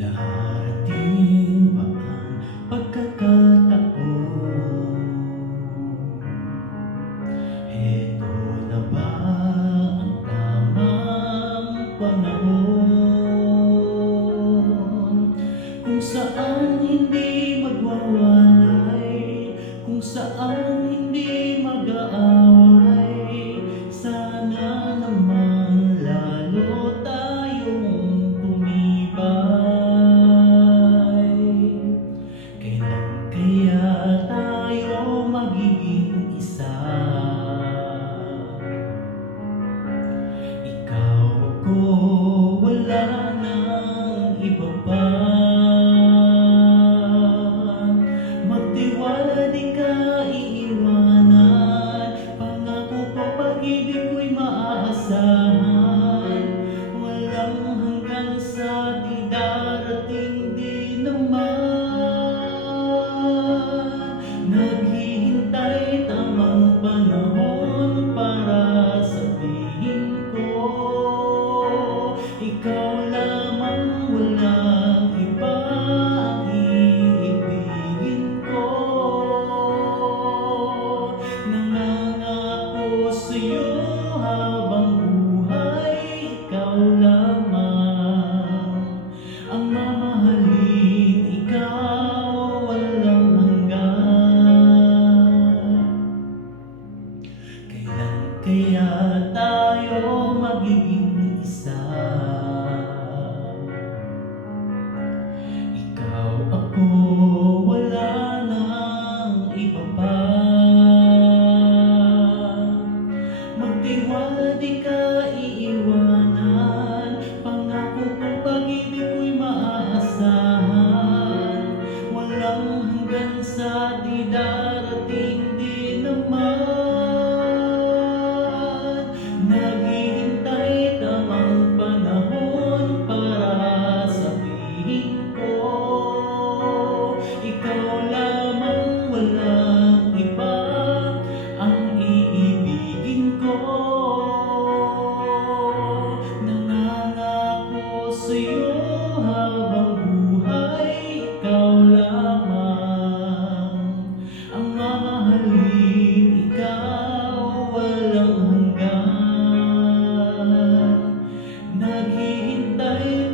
Darating ba ang pagkakataon? Heto na ba ang tamang panahon? Kung saan hindi magwawalay, kung saan hindi mag-aaway, sana naman lalo tayong tumibay. Kailan kaya tayo magiging isa? Ikaw ako, wala nang iba pa. Magtiwala di ka iiwanan, pangako ko pag-ibig ko'y maaasahan. Walang hanggang sa di darating din naman. Naghihintay tamang panahon para sabihin ko, ikaw lamang, walang iba ang iibigin ko. Nangangako sa'yo habang buhay, ikaw lamang ang mamahalin, ikaw walang hanggan. Kailan kaya tayo magiging isa? Ikaw ako, wala nang iba pa. Magtiwala di ka iiwanan, pangako ko pag-ibig ko'y maaasahan. Walang hanggan sa di darating din naman. Naghihintay tamang panahon para sabihin ko, ikaw lamang, walang iba ang iibigin ko. Nangangako sa'yo habang buhay, ikaw lamang ang mamahalin, ikaw walang hanggan. Naghihintay